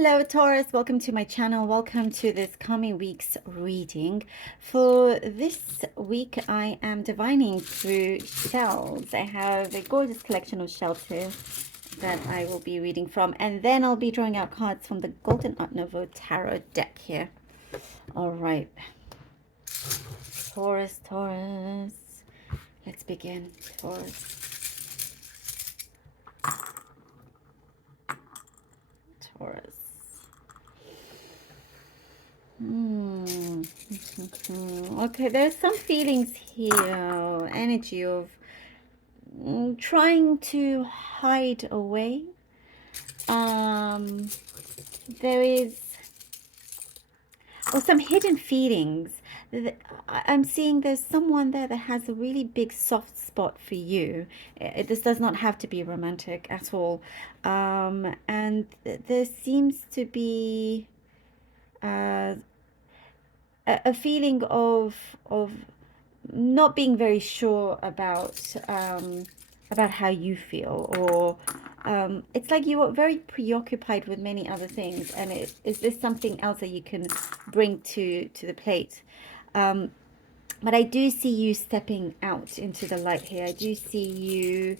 Hello Taurus, welcome to my channel. Welcome to this coming week's reading. For this week I am divining through shells. I have a gorgeous collection of shells here that I will be reading from, and then I'll be drawing out cards from the Golden Art Nouveau Tarot deck here. All right, Taurus, let's begin. Taurus. Okay, there's some feelings here, energy of trying to hide away. There is some hidden feelings. I'm seeing there's someone there that has a really big soft spot for you. This does not have to be romantic at all. And there seems to be a feeling of not being very sure about how you feel, or it's like you are very preoccupied with many other things, and is this something else that you can bring to the plate? But I do see you stepping out into the light here. I do see you.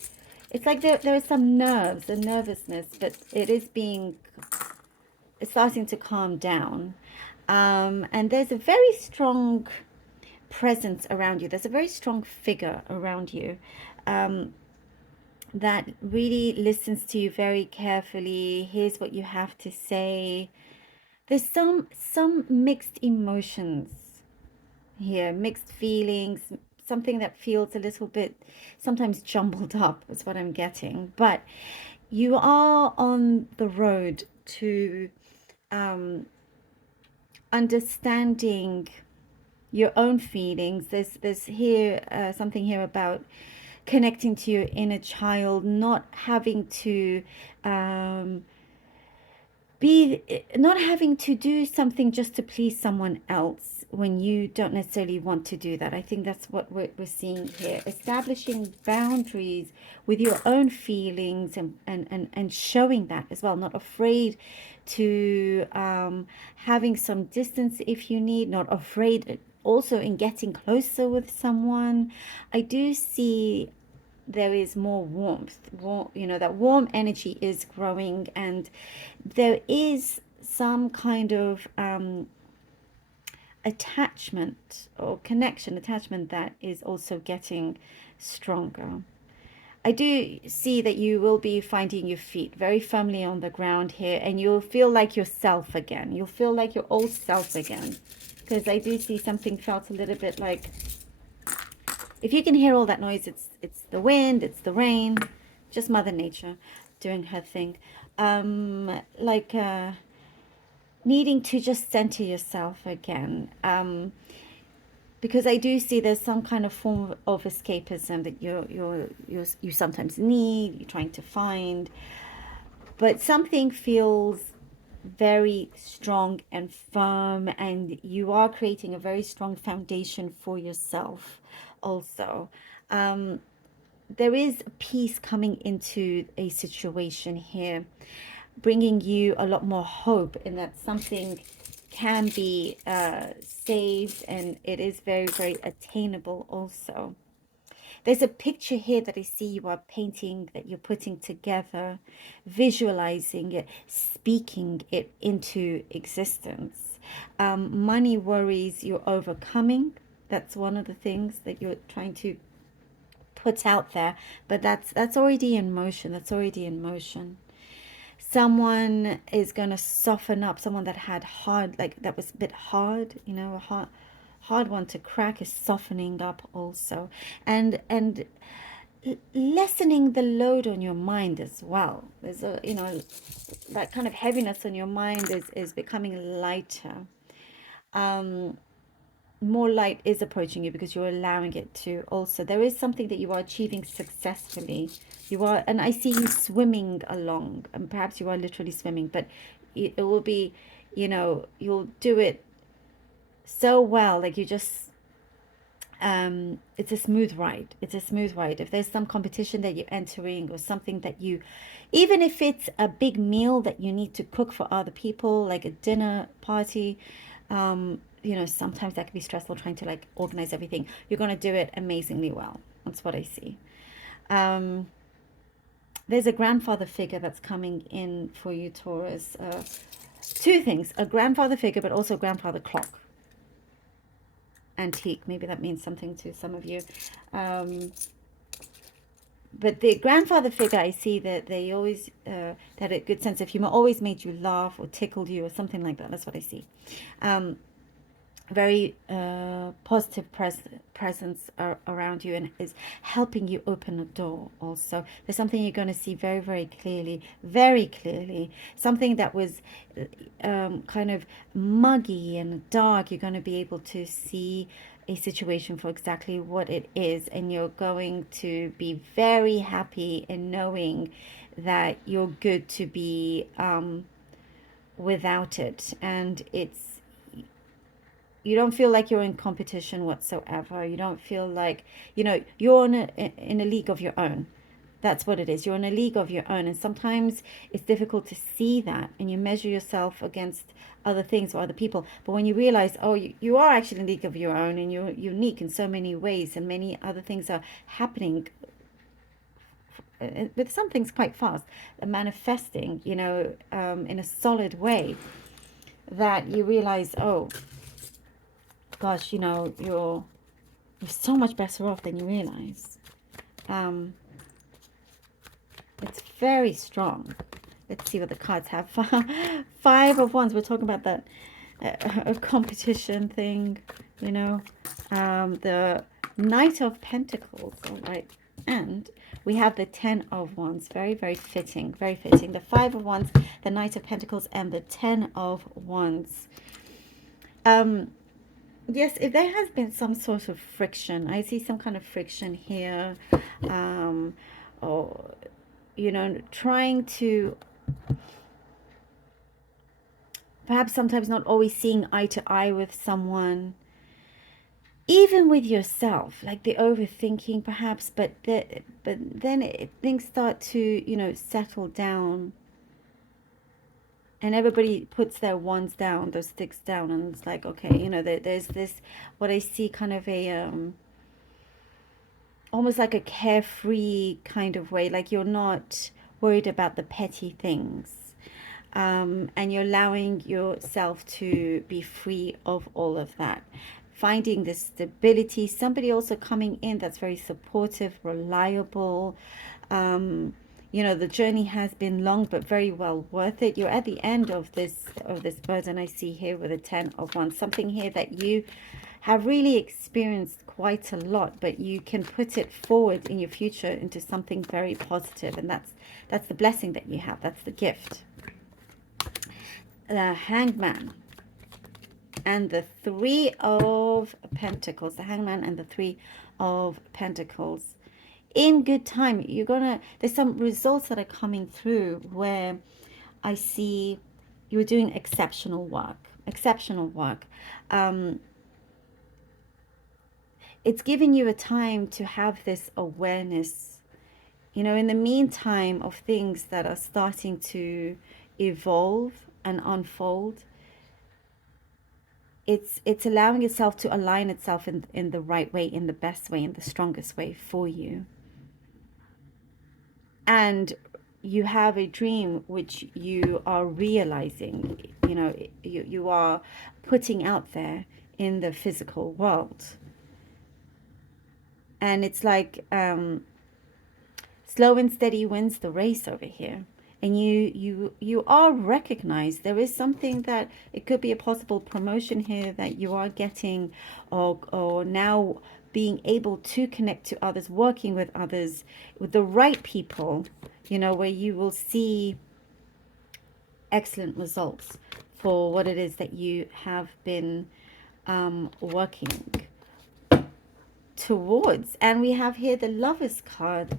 It's like there are some nerves and nervousness, but it's starting to calm down. And there's a very strong presence around you. There's a very strong figure around you that really listens to you very carefully, hears what you have to say. There's some mixed emotions here, mixed feelings, something that feels a little bit sometimes jumbled up is what I'm getting. But you are on the road to understanding your own feelings. There's here something here about connecting to your inner child, not having to not having to do something just to please someone else when you don't necessarily want to do that. I think that's what we're seeing here. Establishing boundaries with your own feelings and showing that as well. Not afraid to having some distance if you need, not afraid also in getting closer with someone. I do see there is more warmth, that warm energy is growing, and there is some kind of attachment that is also getting stronger. I do see that you will be finding your feet very firmly on the ground here, and you'll feel like yourself again. You'll feel like your old self again, because I do see something felt a little bit like, if you can hear all that noise, it's the wind, it's the rain, just Mother Nature doing her thing. Like needing to just center yourself again. Because I do see there's some kind of form of escapism that you sometimes need, you're trying to find, but something feels very strong and firm, and you are creating a very strong foundation for yourself also. There is peace coming into a situation here, bringing you a lot more hope in that something can be saved, and it is very, very attainable also. There's a picture here that I see you are painting, that you're putting together, visualizing it, speaking it into existence. Money worries you're overcoming. That's one of the things that you're trying to put out there, but that's already in motion. That's already in motion. Someone is going to soften up. Someone that had hard, like that was a bit hard, a hard one to crack, is softening up also, and lessening the load on your mind as well. There's a that kind of heaviness on your mind is becoming lighter. More light is approaching you because you're allowing it to. Also, there is something that you are achieving successfully. You are, and I see you swimming along, and perhaps you are literally swimming, but it will be, you'll do it so well, like you just It's a smooth ride. It's a smooth ride. If there's some competition that you're entering, or something that you, even if it's a big meal that you need to cook for other people, like a dinner party, you know, sometimes that can be stressful trying to like organize everything. You're going to do it amazingly well. That's what I see. Um, there's a grandfather figure that's coming in for you, Taurus. Two things, a grandfather figure, but also a grandfather clock. Antique, maybe that means something to some of you. But the grandfather figure, I see that they always had a good sense of humor, always made you laugh or tickled you or something like that. That's what I see. Very positive presence around you, and is helping you open a door also. There's something you're going to see very, very clearly. Something that was kind of muggy and dark, you're going to be able to see a situation for exactly what it is, and you're going to be very happy in knowing that you're good to be without it. And you don't feel like you're in competition whatsoever. You don't feel like, you know, you're in a league of your own. That's what it is. You're in a league of your own. And sometimes it's difficult to see that, and you measure yourself against other things or other people. But when you realize, oh, you are actually in a league of your own, and you're unique in so many ways, and many other things are happening with some things quite fast, manifesting, you know, in a solid way, that you realize, oh, gosh, you know, you're so much better off than you realize. It's very strong. Let's see what the cards have. 5 of Wands. We're talking about that a competition thing, you know. The Knight of Pentacles, all right. And we have the 10 of Wands. Very, very fitting. Very fitting. The 5 of Wands, the Knight of Pentacles, and the 10 of Wands. Yes, if there has been some sort of friction, I see some kind of friction here, or, you know, trying to, perhaps sometimes not always seeing eye to eye with someone, even with yourself, like the overthinking perhaps, but then things start to, you know, settle down. And everybody puts their wands down, those sticks down, and it's like, okay, you know, there's this, what I see, kind of a, almost like a carefree kind of way, like you're not worried about the petty things, and you're allowing yourself to be free of all of that. Finding this stability, somebody also coming in that's very supportive, reliable. You know, the journey has been long, but very well worth it. You're at the end of this burden, I see here with the 10 of Wands. Something here that you have really experienced quite a lot, but you can put it forward in your future into something very positive, and that's the blessing that you have. That's the gift. The Hangman and the 3 of Pentacles. The Hangman and the 3 of Pentacles. In good time, there's some results that are coming through where I see you're doing exceptional work. It's giving you a time to have this awareness, you know, in the meantime of things that are starting to evolve and unfold. It's allowing itself to align itself in the right way, in the best way, in the strongest way for you. And you have a dream which you are realizing, you know, you are putting out there in the physical world. And it's like slow and steady wins the race over here. And you are recognized. There is something that, it could be a possible promotion here that you are getting, or now being able to connect to others, working with others, with the right people, you know, where you will see excellent results for what it is that you have been working towards. And we have here the Lovers card.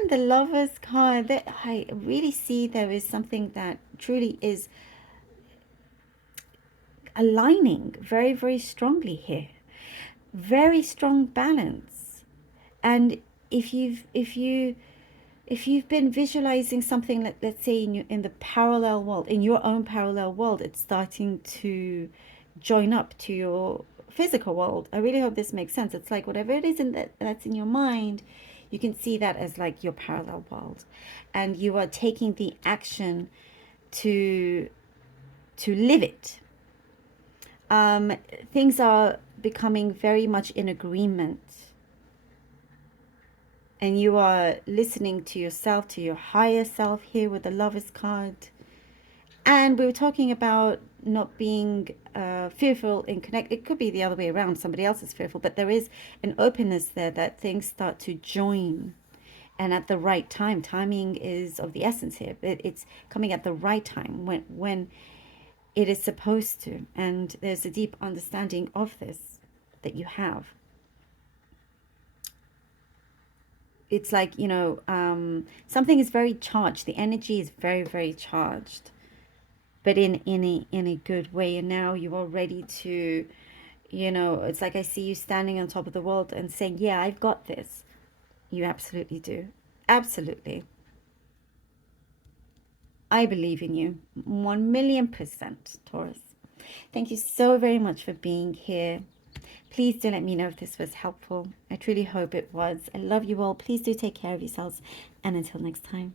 And the Lovers card, that I really see there is something that truly is aligning very, very strongly here. very strong balance. And if you've been visualizing something, let's say in the parallel world, in your own parallel world, it's starting to join up to your physical world. I really hope this makes sense. It's like whatever it is that's in your mind, you can see that as like your parallel world, and you are taking the action to live it. Things are becoming very much in agreement, and you are listening to yourself, to your higher self here with the Lovers card. And we were talking about not being fearful in connect. It could be the other way around. Somebody else is fearful, but there is an openness there that things start to join, and at the right time. Timing is of the essence here. It's coming at the right time when it is supposed to. And there's a deep understanding of this that you have. It's like, you know, something is very charged. The energy is very, very charged, but in a good way. And now you are ready to, you know, it's like I see you standing on top of the world and saying, yeah, I've got this. You absolutely do. Absolutely. I believe in you 1,000,000%, Taurus. Thank you so very much for being here. Please do let me know if this was helpful. I truly hope it was. I love you all. Please do take care of yourselves. And until next time.